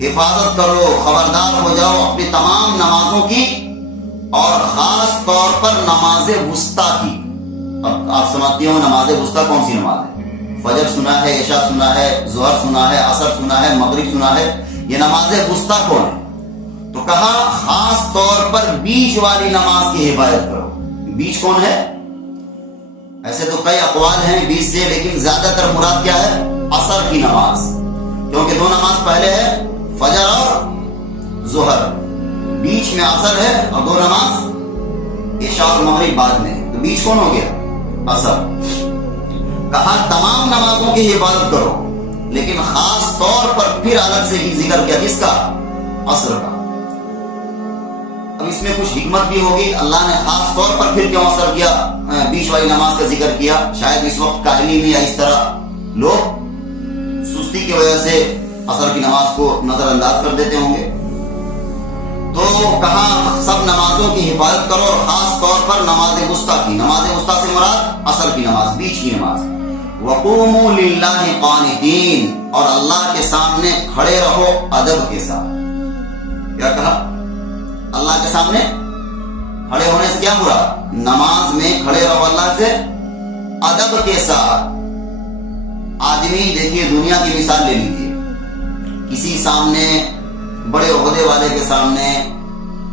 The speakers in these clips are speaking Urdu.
حفاظت کرو، خبردار ہو جاؤ اپنی تمام نمازوں کی، اور خاص طور پر نماز وسطیٰ کی۔ اب آپ سمجھتے ہو نماز وسطیٰ کون سی نماز ہے؟ فجر سنا ہے، عشاء سنا ہے، ظہر سنا ہے، عصر سنا ہے، مغرب سنا ہے، یہ نماز وسطیٰ کون ہے؟ تو کہا خاص طور پر بیچ والی نماز کی حفاظت کرو۔ بیچ کون ہے؟ ایسے تو کئی اقوال ہیں بیچ سے، لیکن زیادہ تر مراد کیا ہے؟ عصر کی نماز، کیونکہ دو نماز پہلے ہے فجر اور ظہر، بیچ میں عصر ہے، اور دو نماز عشاء اور مغرب بعد میں، تو بیچ کون ہو گیا؟ عصر۔ کہا تمام نمازوں کی حفاظت کرو، لیکن خاص طور پر پھر الگ سے بھی ذکر کیا، کس کا؟ عصر کا۔ اب اس میں کچھ حکمت بھی ہوگی، اللہ نے خاص طور پر پھر کیوں عصر کیا، بیچ والی نماز کا ذکر کیا؟ شاید اس وقت کاہلی میں یا اس طرح لوگ سستی کی وجہ سے عصر کی نماز کو نظر انداز کر دیتے ہوں گے۔ تو کہا سب نمازوں کی حفاظت کرو، اور خاص طور پر نماز وسطیٰ کی۔ نماز وسطیٰ سے مراد عصر کی نماز، بیچ کی نماز۔ وَقُومُوا لِلَّهِ قَانِتِينَ، اور اللہ کے سامنے کھڑے رہو ادب کے ساتھ۔ کیا کہا؟ اللہ کے سامنے کھڑے ہونے سے کیا مراد؟ نماز میں کھڑے رہو اللہ سے ادب کے ساتھ۔ آدمی دیکھیے، دنیا کی مثال لے لیجیے، کسی سامنے بڑے عہدے والے کے سامنے،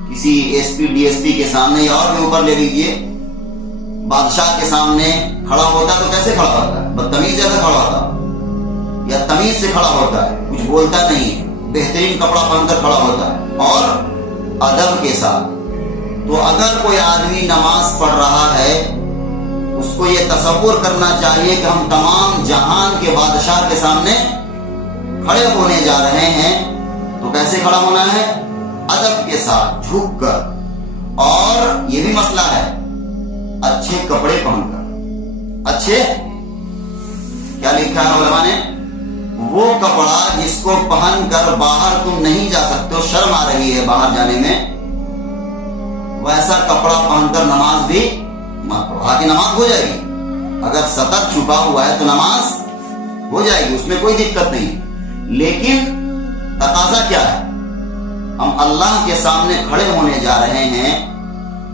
کسی S P D S P کے سامنے، یا اور بھی اوپر لے لیجیے، بادشاہ کے سامنے کھڑا ہوتا تو کیسے کھڑا ہوتا ہے؟ بدتمیز جیسے کھڑا ہوتا یا تمیز سے کھڑا ہوتا ہے، کچھ بولتا نہیں ہے، بہترین کپڑا پہن کر کھڑا ہوتا ہے اور ادب کے ساتھ۔ تو اگر کوئی آدمی نماز پڑھ رہا ہے، اس کو یہ تصور کرنا چاہیے کہ ہم تمام جہان کے بادشاہ کے سامنے کھڑے ہونے جا رہے ہیں، تو کیسے کھڑا ہونا ہے؟ ادب کے ساتھ، جھک کر۔ اور یہ بھی مسئلہ ہے اچھے کپڑے پہن کر۔ اچھے کیا لکھا ہے علماء نے؟ وہ کپڑا جس کو پہن کر باہر تم نہیں جا سکتے ہو، شرم آ رہی ہے باہر جانے میں، ویسا کپڑا پہن کر نماز بھی مت پڑھو۔ آگے نماز ہو جائے گی، اگر سطر چھپا ہوا ہے تو نماز ہو جائے گی، اس میں کوئی دقت نہیں۔ لیکن تقاضا کیا ہے؟ ہم اللہ کے سامنے کھڑے ہونے جا رہے ہیں،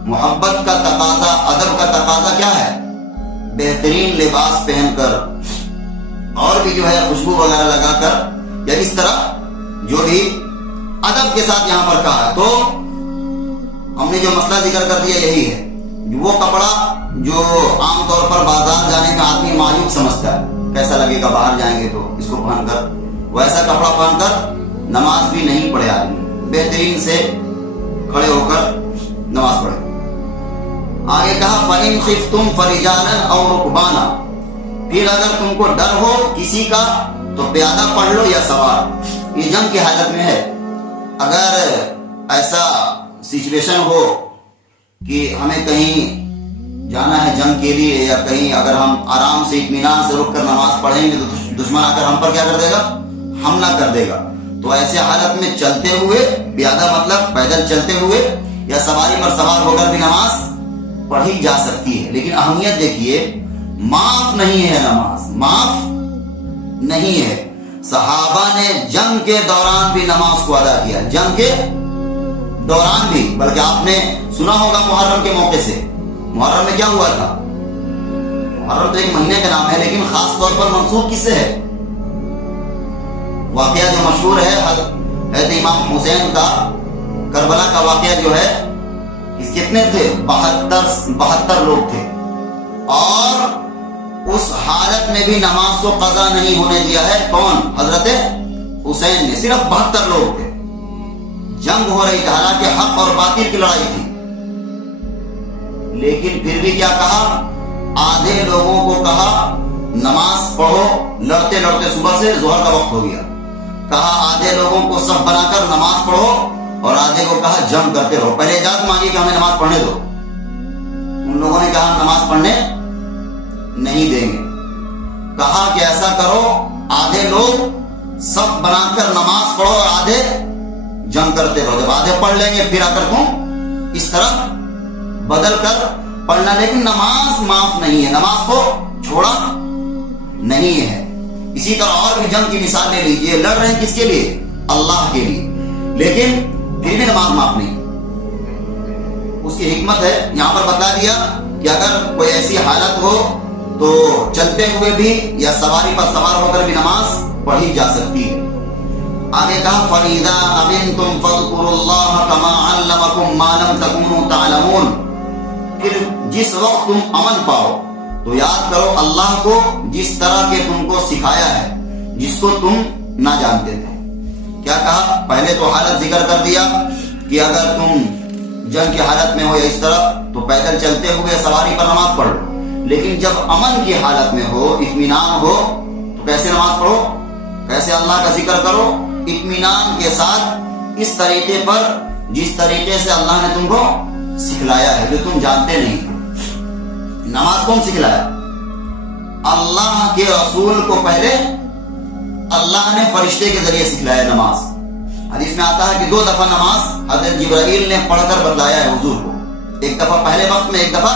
محبت کا تقاضا، ادب کا تقاضا کیا ہے؟ بہترین لباس پہن کر، اور بھی جو ہے خوشبو وغیرہ لگا کر، یا اس طرح جو بھی ادب کے ساتھ یہاں پر کہا ہے۔ تو ہم نے جو مسئلہ ذکر کر دیا یہی ہے، وہ کپڑا جو عام طور پر بازار جانے کا آدمی معیوب سمجھتا ہے، کیسا لگے گا باہر جائیں گے تو اس کو پہن کر، ویسا کپڑا پہن کر نماز بھی نہیں پڑھے آدمی، بہترین سے کھڑے ہو کر نماز پڑھے۔ آگے کہا فَإِنْ خِفْتُمْ فَرِجَالًا أَوْ رُكْبَانًا، پھر اگر تم کو ڈر ہو کسی کا تو پیادہ پڑھ لو یا سوار۔ یہ جنگ کی حالت میں ہے، اگر ایسا سچویشن ہو کہ ہمیں کہیں جانا ہے جنگ کے لیے، یا کہیں اگر ہم آرام سے اطمینان سے رک کر نماز پڑھیں گے تو دشمن آ کر ہم پر کیا کر دے گا؟ حملہ کر دے گا۔ تو ایسے حالت میں چلتے ہوئے، پیادہ مطلب پیدل چلتے ہوئے، یا سواری پر سوار ہو کر بھی نماز پڑھی جا سکتی ہے۔ لیکن اہمیت دیکھیے، معاف نہیں ہے نماز، معاف نہیں ہے۔ صحابہ نے جنگ کے دوران بھی نماز کو ادا کیا، جنگ کے دوران بھی، بلکہ آپ نے سنا ہوگا محرم کے موقع سے، محرم میں کیا ہوا تھا؟ محرم تو ایک مہینے کا نام ہے، لیکن خاص طور پر منسوب کس سے ہے؟ واقعہ جو مشہور ہے حضرت امام حسین کا، کربلا کا واقعہ جو ہے، اس کتنے تھے؟ 72 لوگ تھے، اور اس حالت میں بھی نماز کو قضا نہیں ہونے دیا ہے۔ کون؟ حضرت حسین نے۔ صرف 72 لوگ تھے، جنگ ہو رہی تھی، حالانکہ حق اور باطل کی لڑائی تھی، لیکن پھر بھی کیا کہا؟ آدھے لوگوں کو کہا نماز پڑھو، لڑتے لڑتے صبح سے ظہر کا وقت ہو گیا، کہا آدھے لوگوں کو سب بنا کر نماز پڑھو، اور آدھے کو کہا جنگ کرتے رہو۔ پہلے اجازت مانگی کہ ہمیں نماز پڑھنے دو، ان لوگوں نے کہا نماز پڑھنے نہیں دیں گے۔ کہا کہ ایسا کرو، آدھے لوگ سب بنا کر نماز پڑھو اور آدھے جنگ کرتے رہو، جب آدھے پڑھ لیں گے پھر آ کر تم اس طرح بدل کر پڑھنا۔ لیکن نماز معاف نہیں ہے، نماز کو چھوڑا نہیں ہے۔ اسی طرح اور بھی جنگ کی مثال لے لیجئے، لڑ رہے ہیں کس کے لیے؟ اللہ کے لیے، لیکن پھر بھی نماز معاف نہیں۔ اس کی حکمت ہے یہاں پر بتا دیا کہ اگر کوئی ایسی حالت ہو تو چلتے ہوئے بھی یا سواری پر سوار ہو کر بھی نماز پڑھی جا سکتی ہے۔ آگے کہا فَإِذَا أَمِنْتُمْ فَاذْكُرُوا اللَّهَ كَمَا عَلَّمَكُمْ مَا لَمْ تَكُونُوا تَعْلَمُونَ، پھر جس وقت تم امن پاؤ تو یاد کرو اللہ کو جس طرح کے تم کو سکھایا ہے، جس کو تم نہ جانتے تھے۔ کیا کہا؟ پہلے تو حالت ذکر کر دیا کہ اگر تم جنگ کی حالت میں ہو یا اس طرح تو پیدل چلتے ہوئے سواری پر نماز پڑھ لو، لیکن جب امن کی حالت میں ہو، اطمینان ہو، تو کیسے نماز پڑھو، کیسے اللہ کا ذکر کرو؟ اطمینان کے ساتھ، اس طریقے پر جس طریقے سے اللہ نے تم کو سکھلایا ہے، جو تم جانتے نہیں تھے۔ نماز کون سکھلایا؟ اللہ کے رسول کو پہلے اللہ نے فرشتے کے ذریعے سکھلایا نماز۔ حدیث میں آتا ہے کہ 2 دفعہ نماز حضرت جبرائیل نے پڑھ کر بتلایا ہے حضور کو، ایک دفعہ پہلے وقت میں، ایک دفعہ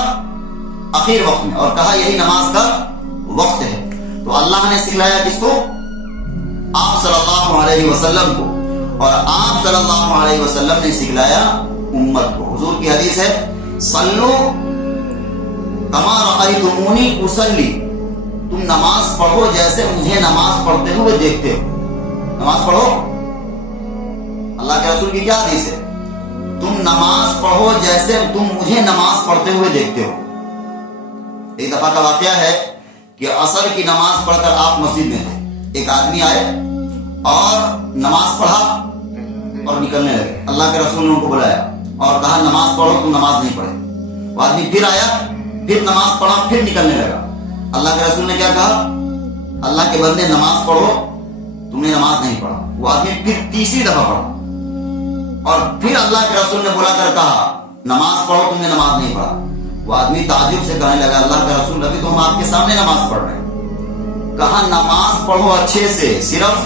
آخر وقت میں، اور کہا یہی نماز کا وقت ہے۔ تو اللہ نے سکھلایا کس کو؟ آپ صلی اللہ علیہ وسلم کو، اور آپ صلی اللہ علیہ وسلم نے سکھلایا امت کو۔ حضور کی حدیث ہے صلو کما رأیتمونی اصلی، تم نماز پڑھو جیسے مجھے نماز پڑھتے ہوئے دیکھتے ہو۔ نماز پڑھو، اللہ کے رسول کی کیا حدیث ہے؟ تم نماز پڑھو جیسے تم مجھے نماز پڑھتے ہوئے دیکھتے ہو۔ ایک دفعہ کا واقعہ ہے کہ عصر کی نماز پڑھ کر آپ مسجد میں تھے، ایک آدمی آئے اور نماز پڑھا اور نکلنے لگے۔ اللہ کے رسول نے ان کو بلایا اور کہا نماز پڑھو، تم نماز نہیں پڑھے۔ وہ آدمی پھر آیا، پھر نماز پڑھا، پھر نکلنے لگا۔ اللہ کے رسول نے کیا کہا؟ اللہ کے بندے نماز پڑھو، تم نے نماز نہیں پڑھا۔ وہ آدمی پھر تیسری دفعہ پڑھا، اور پھر اللہ کے رسول نے بلا کر کہا نماز پڑھو، تم نے نماز نہیں پڑھا۔ وہ آدمی تعجب سے کہنے لگا اللہ کے رسول ابھی تو ہم آپ کے سامنے نماز پڑھ رہے ہیں۔ کہا نماز پڑھو اچھے سے، صرف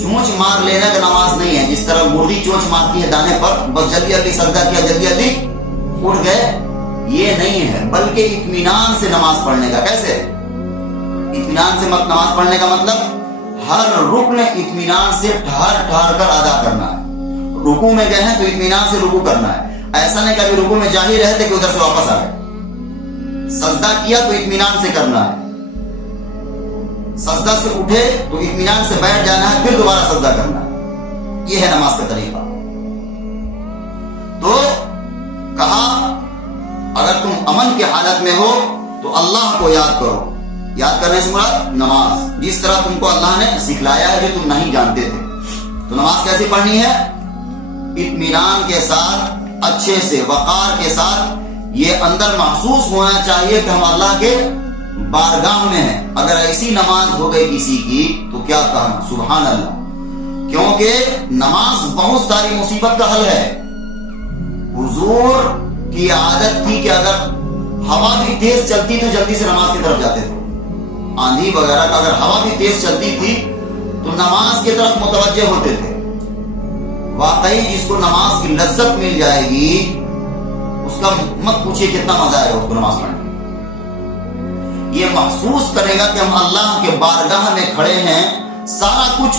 چونچ مار لینا کا نماز نہیں ہے، جس طرح مرغی چونچ مارتی ہے دانے پر، بس جلدی جلدی سجدہ کیا، جلدی جلدی اٹھ گئے، یہ نہیں ہے، بلکہ اطمینان سے نماز پڑھنے کا۔ کیسے اطمینان سے نماز پڑھنے کا مطلب ہر رکن اطمینان سے ٹھہر ٹھہر کر ادا کرنا ہے۔ رکوع میں گئے ہیں تو اطمینان سے رکوع کرنا ہے، ایسا نہیں کہ ابھی رکوع میں جا ہی رہے تھے کہ ادھر سے واپس آ گئے۔ سجدہ کیا تو اطمینان سے کرنا ہے، سجدہ سے اٹھے تو اطمینان سے بیٹھ جانا ہے، پھر دوبارہ سجدہ کرنا ہے۔ یہ ہے نماز کا طریقہ۔ تو کہا اگر تم امن کی حالت میں ہو تو اللہ کو یاد کرو۔ یاد کرنے سے مراد نماز، جس طرح تم کو اللہ نے سکھلایا ہے جو تم نہیں جانتے تھے۔ تو نماز کیسے پڑھنی ہے؟ اطمینان کے ساتھ، اچھے سے، وقار کے ساتھ۔ یہ اندر محسوس ہونا چاہیے کہ ہم اللہ کے بارگاہ میں ہیں۔ اگر ایسی نماز ہو گئی کسی کی تو کیا کہنا، سبحان اللہ، کیونکہ نماز بہت ساری مصیبت کا حل ہے۔ حضور کی عادت تھی کہ اگر ہوا بھی تیز چلتی تو جلدی سے نماز کی طرف جاتے تھے۔ آندھی وغیرہ کا اگر ہوا بھی تیز چلتی تھی تو نماز کی طرف متوجہ ہوتے تھے۔ واقعی جس کو نماز کی لذت مل جائے گی اس کا مت پوچھئے کتنا مزہ آئے گا اس کو نماز پڑھنے۔ یہ محسوس کرے گا کہ ہم اللہ کے بارگاہ میں کھڑے ہیں، سارا کچھ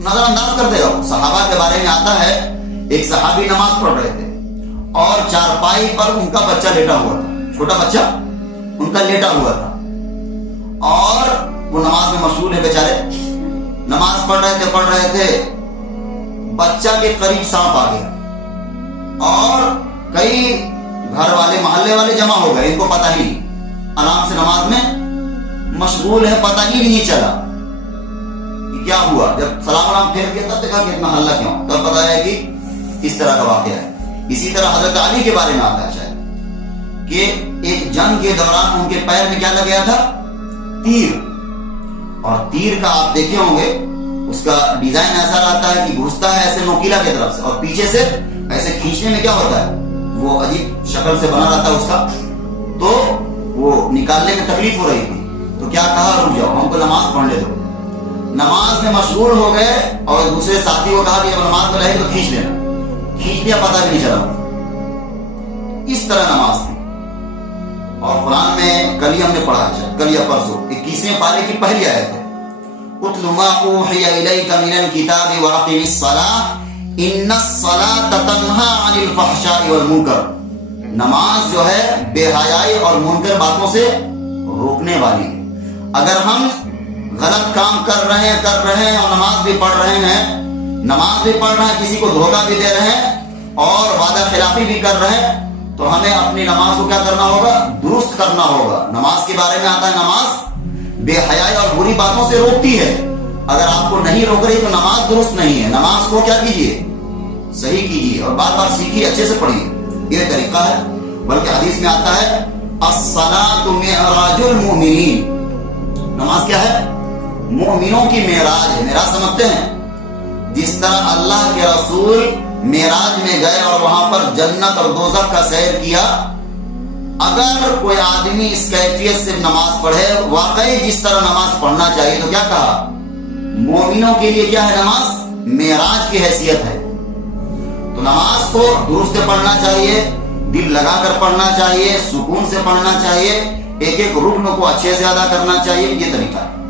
نظر انداز کر دے گا۔ صحابہ کے بارے میں آتا ہے ایک صحابی نماز پڑھ رہے تھے اور چارپائی پر ان کا بچہ لیٹا ہوا تھا، چھوٹا بچہ ان کا لیٹا ہوا تھا، اور وہ نماز میں مشغول ہے بیچارے، نماز پڑھ رہے تھے، بچہ کے قریب سانپ آ گیا اور کئی گھر والے محلے والے جمع ہو گئے، ان کو پتہ ہی نہیں، آرام سے نماز میں مشغول ہے، پتہ ہی نہیں چلا کہ کیا ہوا۔ جب سلام پھیر گیا تب دیکھا کہ اتنا ہلہ کیوں، تب پتہ ہے کہ اس طرح کا واقعہ ہے۔ اسی طرح حضرت علی کے بارے میں آتا ہے شاید کہ ایک جنگ کے دوران ان کے پیر میں کیا لگ گیا تھا؟ تیر، اور تیر کا آپ دیکھے ہوں گے اس کا ڈیزائن ایسا رہتا ہے کہ گھستا ہے ایسے نوکیلا کی طرف سے، اور پیچھے سے ایسے کھینچنے میں کیا ہوتا ہے، وہ عجیب شکل سے بنا رہتا ہے اس کا، تو وہ نکالنے میں تکلیف ہو رہی تھی۔ تو کیا کہا، رک جاؤ ہم کو نماز پڑھنے دو۔ نماز میں مشغول ہو گئے اور دوسرے ساتھی کو کہا کہ اب نماز میں رہے تو کھینچ لینا، کھینچ لیا، پتہ بھی نہیں چلا۔ اس طرح نماز تھی۔ اور قرآن میں کل ہی ہم نے پڑھا، کل یا پرسوں 21ویں پارے کی پہلی آیت ہے، اتل ما اوحی الیک من الکتاب واقم الصلاۃ ان الصلاۃ تنہی عن الفحشاء والمنکر، نماز جو ہے بے حیائی اور منکر باتوں سے روکنے والی ہے۔ اگر ہم غلط کام کر رہے ہیں اور نماز بھی پڑھ رہے ہیں، کسی کو دھوکہ بھی دے رہے ہیں اور وعدہ خلافی بھی کر رہے ہیں، تو ہمیں اپنی نماز کو کیا کرنا ہوگا؟ درست کرنا ہوگا۔ نماز کے بارے میں آتا ہے نماز بے حیائی اور بری باتوں سے روکتی ہے۔ اگر آپ کو نہیں روک رہی تو نماز درست نہیں ہے۔ نماز کو کیا کیجئے؟ صحیح کیجئے اور بار بار سیکھیے، اچھے سے پڑھیے، یہ طریقہ ہے۔ بلکہ حدیث میں آتا ہے الصلاۃ معراج المؤمنین، نماز کیا ہے؟ مومنوں کی معراج ہے۔ معراج سمجھتے ہیں؟ جس طرح اللہ کے رسول معراج میں گئے اور وہاں پر جنت اور دوزخ کا سیر کیا، اگر کوئی آدمی اس کیفیت سے نماز پڑھے، واقعی جس طرح نماز پڑھنا چاہیے، تو کیا کہا؟ مومنوں کے لیے کیا ہے؟ نماز معراج کی حیثیت ہے۔ تو نماز کو درست پڑھنا چاہیے، دل لگا کر پڑھنا چاہیے، سکون سے پڑھنا چاہیے، ایک ایک رکن کو اچھے سے ادا کرنا چاہیے، یہ طریقہ ہے۔